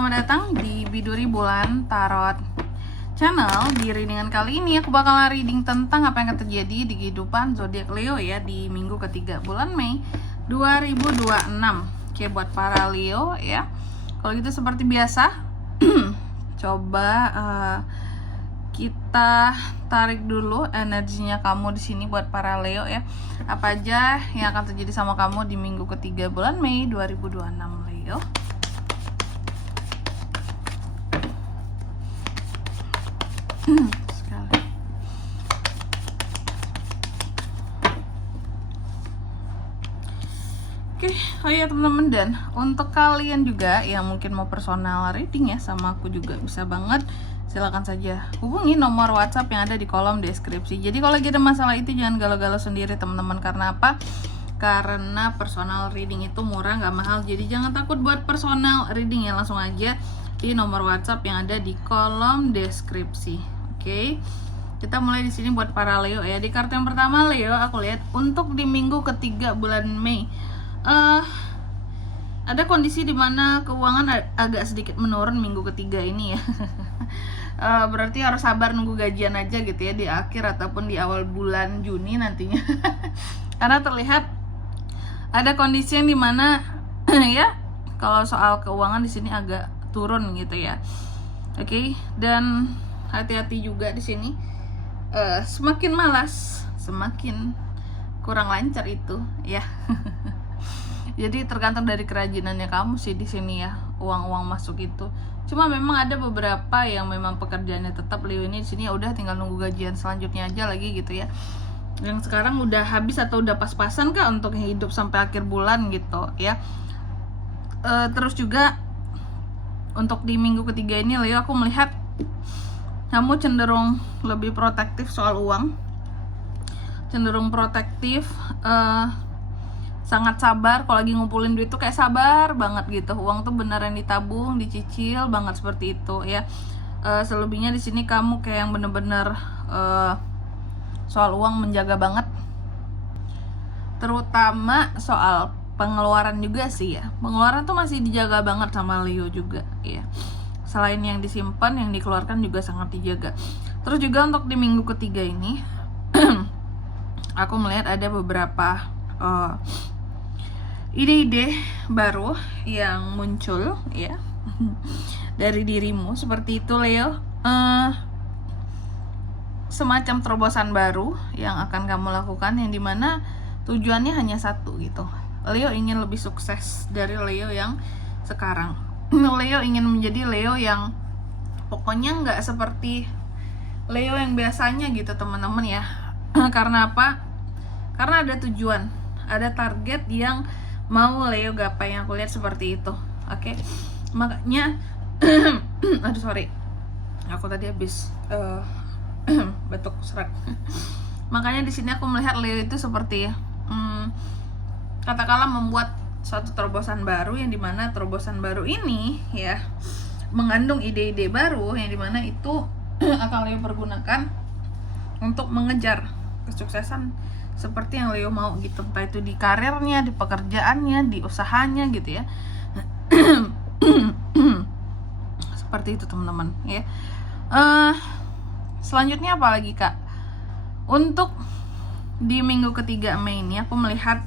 selamat datang di Biduri Bulan Tarot Channel. Di readingan kali ini aku bakal reading tentang apa yang akan terjadi di kehidupan zodiak Leo ya di minggu ketiga bulan Mei 2026. Oke, buat para Leo ya. Kalau gitu seperti biasa, coba kita tarik dulu energinya kamu di sini buat para Leo ya. Apa aja yang akan terjadi sama kamu di minggu ketiga bulan Mei 2026 Leo. Sekali. Oke, oh ya teman-teman, dan untuk kalian juga yang mungkin mau personal reading ya sama aku juga bisa banget. Silakan saja hubungi nomor WhatsApp yang ada di kolom deskripsi. Jadi kalau lagi ada masalah itu jangan galau-galau sendiri teman-teman. Karena apa? Karena personal reading itu murah, nggak mahal. Jadi jangan takut buat personal reading ya, langsung aja di nomor WhatsApp yang ada di kolom deskripsi. Oke, kita mulai di sini buat para Leo ya. Di kartu yang pertama Leo, aku lihat untuk di minggu ketiga bulan Mei, ada kondisi dimana keuangan agak sedikit menurun minggu ketiga ini ya. Berarti harus sabar nunggu gajian aja gitu ya di akhir ataupun di awal bulan Juni nantinya. Karena terlihat ada kondisi yang dimana ya kalau soal keuangan di sini agak turun gitu ya. Oke, dan hati-hati juga di sini. Semakin malas, semakin kurang lancar itu ya. Jadi tergantung dari kerajinannya kamu sih di sini ya, uang-uang masuk itu. Cuma memang ada beberapa yang memang pekerjaannya tetap Leo ini di sini ya udah tinggal nunggu gajian selanjutnya aja lagi gitu ya. Yang sekarang udah habis atau udah pas-pasan kah untuk hidup sampai akhir bulan gitu ya. Terus juga untuk di minggu ketiga ini Leo, aku melihat kamu cenderung lebih protektif soal uang, cenderung protektif, sangat sabar. Kalau lagi ngumpulin duit tuh kayak sabar banget gitu. Uang tuh beneran ditabung, dicicil banget seperti itu ya. Selebihnya di sini kamu kayak yang bener-bener soal uang menjaga banget, terutama soal pengeluaran juga sih ya. Pengeluaran tuh masih dijaga banget sama Leo juga ya. Selain yang disimpan, yang dikeluarkan juga sangat dijaga. Terus juga untuk di minggu ketiga ini aku melihat ada beberapa ide-ide baru yang muncul ya dari dirimu seperti itu Leo. Semacam terobosan baru yang akan kamu lakukan, yang dimana tujuannya hanya satu gitu. Leo ingin lebih sukses dari Leo yang sekarang. Leo ingin menjadi Leo yang pokoknya nggak seperti Leo yang biasanya gitu teman-teman ya. Karena apa? Karena ada tujuan, ada target yang mau Leo gapai, yang aku lihat seperti itu. Oke, makanya aduh sorry, aku tadi habis batuk serak. Makanya di sini aku melihat Leo itu seperti katakanlah membuat suatu terobosan baru, yang dimana terobosan baru ini ya mengandung ide-ide baru yang dimana itu akan Leo pergunakan untuk mengejar kesuksesan seperti yang Leo mau gitu, entah itu di karirnya, di pekerjaannya, di usahanya gitu ya. Seperti itu teman-teman ya. Selanjutnya apa lagi kak? Untuk di minggu ketiga Mei ini aku melihat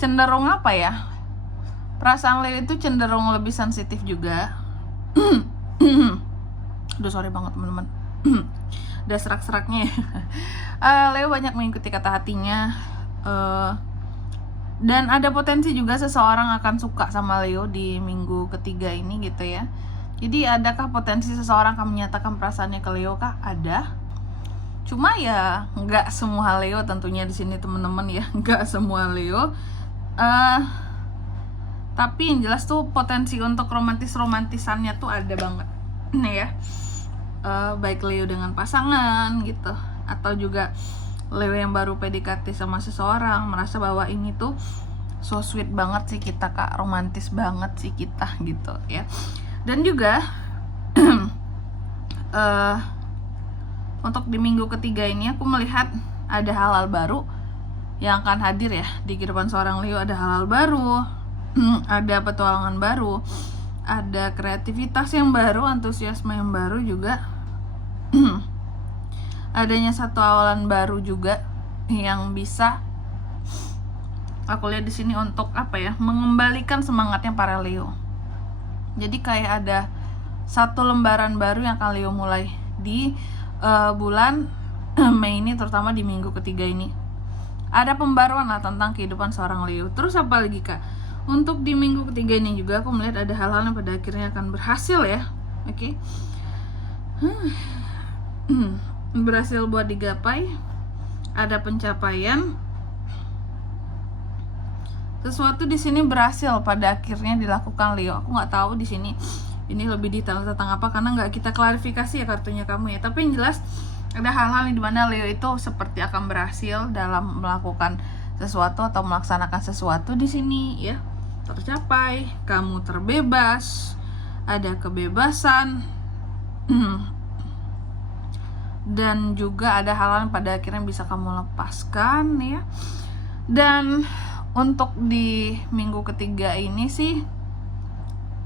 cenderung apa ya, perasaan Leo itu cenderung lebih sensitif juga. Aduh sorry banget teman-teman. Udah serak-seraknya ya. Leo banyak mengikuti kata hatinya, dan ada potensi juga seseorang akan suka sama Leo di minggu ketiga ini gitu ya. Jadi adakah potensi seseorang akan menyatakan perasaannya ke Leo kah? Ada. Cuma ya nggak semua Leo tentunya di sini teman-teman ya, nggak semua Leo. Tapi yang jelas tuh potensi untuk romantisannya tuh ada banget nih ya. Baik Leo dengan pasangan gitu, atau juga Leo yang baru PDKT sama seseorang, merasa bahwa ini tuh so sweet banget sih kita kak, romantis banget sih kita gitu ya. Dan juga untuk di minggu ketiga ini aku melihat ada hal-hal baru yang akan hadir ya di kehidupan seorang Leo. Ada hal-hal baru, ada petualangan baru, ada kreativitas yang baru, antusiasme yang baru juga. Adanya satu awalan baru juga yang bisa aku lihat di sini untuk mengembalikan semangatnya para Leo. Jadi kayak ada satu lembaran baru yang akan Leo mulai di bulan Mei ini, terutama di minggu ketiga ini. Ada pembaruan lah tentang kehidupan seorang Leo. Terus apa lagi kak? Untuk di minggu ketiga ini juga aku melihat ada hal-hal yang pada akhirnya akan berhasil ya. Oke. Berhasil buat digapai. Ada pencapaian. Sesuatu di sini berhasil pada akhirnya dilakukan Leo. Aku nggak tahu di sini ini lebih detail tentang apa karena nggak kita klarifikasi ya kartunya kamu ya. Tapi yang jelas ada hal-hal yang dimana Leo itu seperti akan berhasil dalam melakukan sesuatu atau melaksanakan sesuatu di sini ya. Tercapai, kamu terbebas, ada kebebasan, dan juga ada hal-hal yang pada akhirnya bisa kamu lepaskan ya. Dan untuk di minggu ketiga ini sih,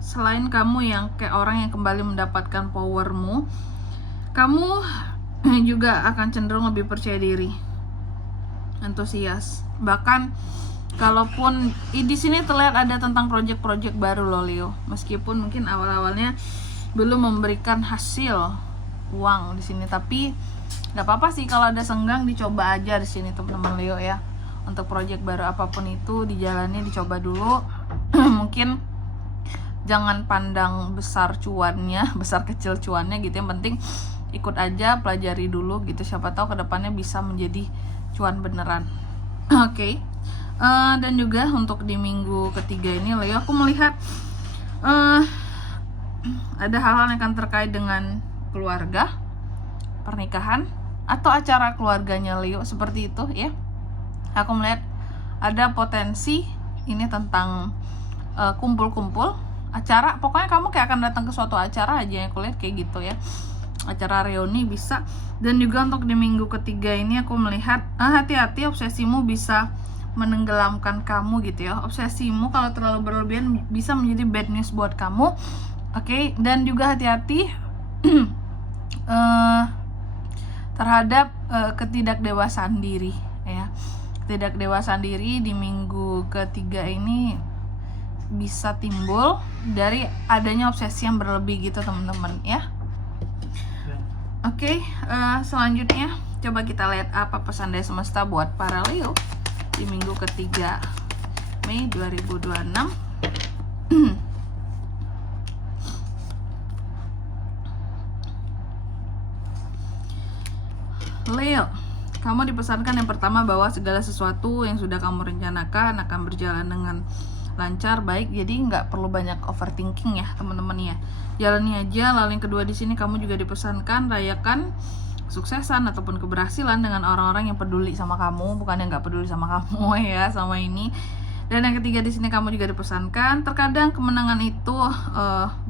selain kamu yang kayak orang yang kembali mendapatkan powermu, kamu juga akan cenderung lebih percaya diri, antusias. Bahkan kalaupun di sini terlihat ada tentang project-project baru loh Leo, meskipun mungkin awal-awalnya belum memberikan hasil uang di sini, tapi nggak apa-apa sih kalau ada senggang, dicoba aja di sini teman-teman Leo ya. Untuk project baru apapun itu dijalani, dicoba dulu. Mungkin jangan pandang besar cuannya, besar kecil cuannya gitu. Yang penting ikut aja, pelajari dulu gitu. Siapa tahu kedepannya bisa menjadi cuan beneran. Oke. Dan juga untuk di minggu ketiga ini Leo, aku melihat ada hal-hal yang akan terkait dengan keluarga, pernikahan, atau acara keluarganya Leo, seperti itu ya. Aku melihat ada potensi ini tentang kumpul-kumpul, acara. Pokoknya kamu kayak akan datang ke suatu acara aja, aku lihat kayak gitu ya. Acara reuni bisa. Dan juga untuk di minggu ketiga ini aku melihat hati-hati, obsesimu bisa menenggelamkan kamu gitu ya. Obsesimu kalau terlalu berlebihan bisa menjadi bad news buat kamu. Oke. Dan juga hati-hati terhadap ketidakdewasaan diri ya. Ketidakdewasaan diri di minggu ketiga ini bisa timbul dari adanya obsesi yang berlebih gitu teman-teman ya. Oke, selanjutnya coba kita lihat apa pesan dari semesta buat para Leo di minggu ketiga Mei 2026. Leo, kamu dipesankan yang pertama bahwa segala sesuatu yang sudah kamu rencanakan akan berjalan dengan lancar, baik. Jadi nggak perlu banyak overthinking ya teman-teman ya. Jalani aja. Lalu yang kedua di sini kamu juga dipesankan rayakan kesuksesan ataupun keberhasilan dengan orang-orang yang peduli sama kamu, bukan yang nggak peduli sama kamu ya sama ini. Dan yang ketiga di sini kamu juga dipesankan terkadang kemenangan itu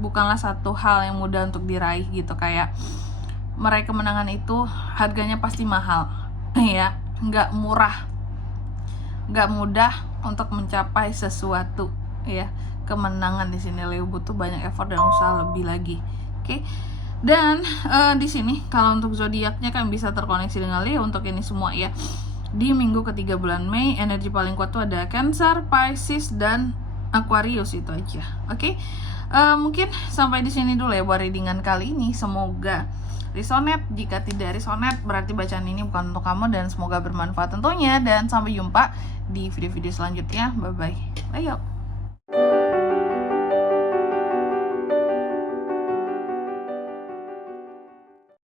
bukanlah satu hal yang mudah untuk diraih gitu. Kayak meraih kemenangan itu harganya pasti mahal ya, nggak murah, nggak mudah untuk mencapai sesuatu ya. Kemenangan di sini Leo butuh banyak effort dan usaha lebih lagi. Oke. Dan di sini kalau untuk zodiaknya kan bisa terkoneksi dengan Leo untuk ini semua ya. Di minggu ketiga bulan Mei energi paling kuat tuh ada Cancer, Pisces, dan Aquarius, itu aja. Oke. Mungkin sampai di sini dulu ya buat readingan kali ini. Semoga resonate. Jika tidak resonate berarti bacaan ini bukan untuk kamu, dan semoga bermanfaat tentunya. Dan sampai jumpa di video-video selanjutnya. Bye bye. Ayo.